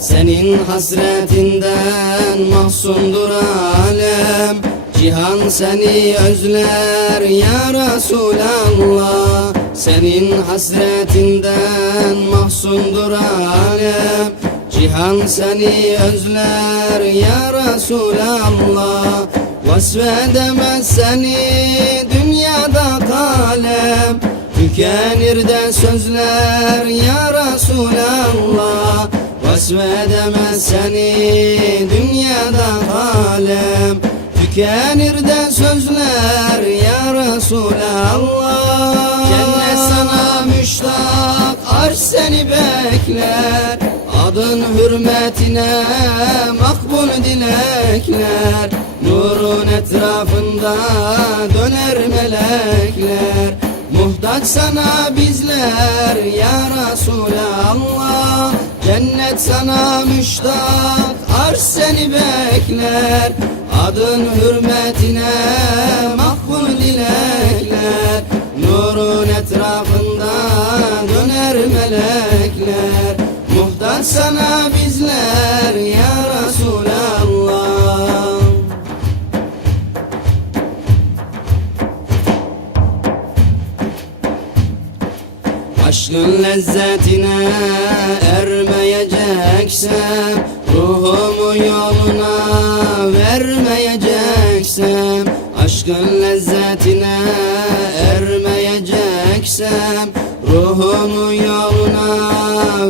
Senin hasretinden mahzundur alem. Cihan seni özler ya Resulallah. Senin hasretinden mahzundur alem. Cihan seni özler ya Resulallah. Vasfedemez seni dünyada kalem. Tükenir de sözler ya Resulallah Vasfedemez seni dünyada kalem Tükenir de sözler ya Resulallah. Cennet sana müştak arş seni bekler. Adın hürmetine makbul dilekler. Nurun etrafında döner melekler. Muhtaç sana bizler ya Resulallah Cennet sana müştak arş seni bekler. Adın hürmetine makbul dilekler. Nurun etrafında döner melekler. Muhtaç sana bizler Aşkın lezzetine ermeyeceksem Ruhumu yoluna vermeyeceksem Aşkın lezzetine ermeyeceksem Ruhumu yoluna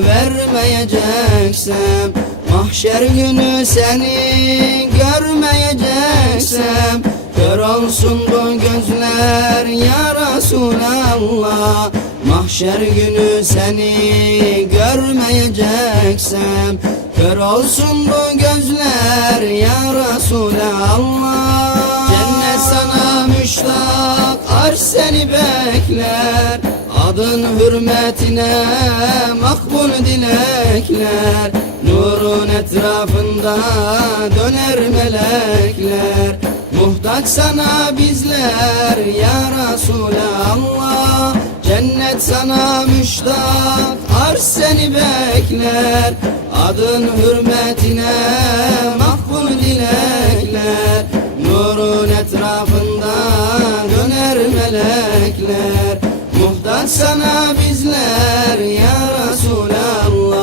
vermeyeceksem Mahşer günü seni görmeyeceksem Kör olsun bu gözler ya Resulallah Mahşer günü seni görmeyeceksem Kör olsun bu gözler ya Resulallah. Cennet sana müştak arş seni bekler. Adın hürmetine makbul dilekler. Nurun etrafında döner melekler. Muhtaç sana bizler ya Resulallah Cennet sana müştak arş seni bekler. Adın hürmetine makbul dilekler. Nurun etrafında döner melekler. Muhtaç sana bizler ya Resulallah.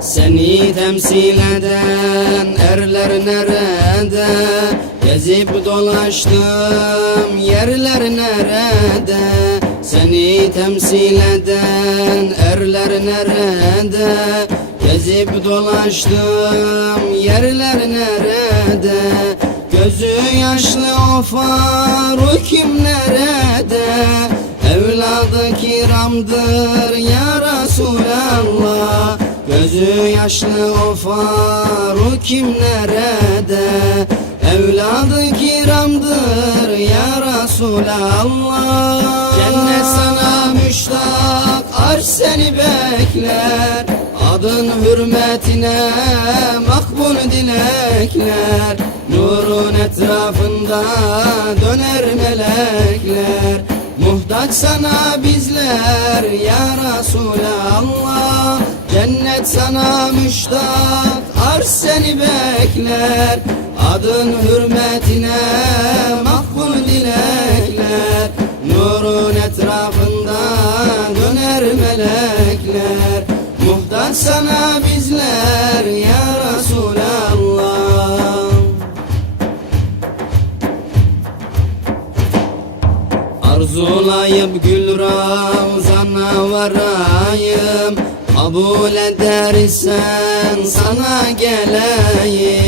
Seni temsil eden erler nerede Gezip dolaştım yerler nerede? Seni temsil eden erler nerede? Gezip dolaştım yerler nerede? Gözü yaşlı o Faruk'im nerede? Evladı kiramdır ya Resulallah. Gözü yaşlı o Faruk'im nerede Evladı kiramdır ya Resulallah. Cennet sana müştak arş seni bekler. Adın hürmetine makbul dilekler. Nurun etrafında döner melekler. Muhtaç sana bizler ya Resulallah. Cennet sana müştak arş seni bekler Adın hürmetine makbul dilekler. Nurun etrafında döner melekler. Muhtaç sana bizler ya Resulallah. Arzulayıp gül ravzana varayım. Kabul edersen sana geleyim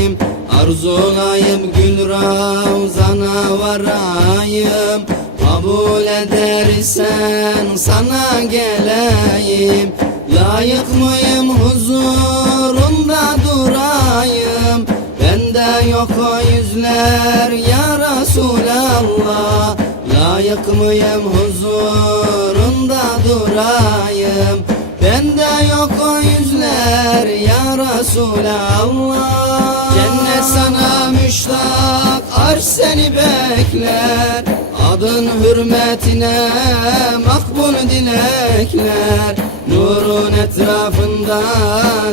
Arzulayıp gül ravzana varayım Kabul edersen sana geleyim. Layık mıyım huzurunda durayım? Bende yok o yüzler ya Resulallah. Layık mıyım huzurunda durayım? Bende yok o yüzler ya Resulallah Cennet sana müştak arş seni bekler. Adın hürmetine makbul dilekler. Nur Nurun etrafında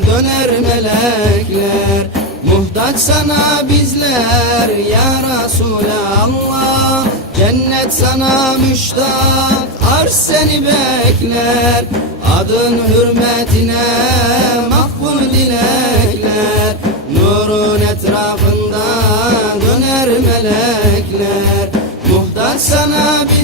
döner melekler. Muhtaç sana bizler ya Resulallah. Cennet sana müştak arş seni bekler. Adın hürmetine makbul dilekler çiçekler Yolda sana bir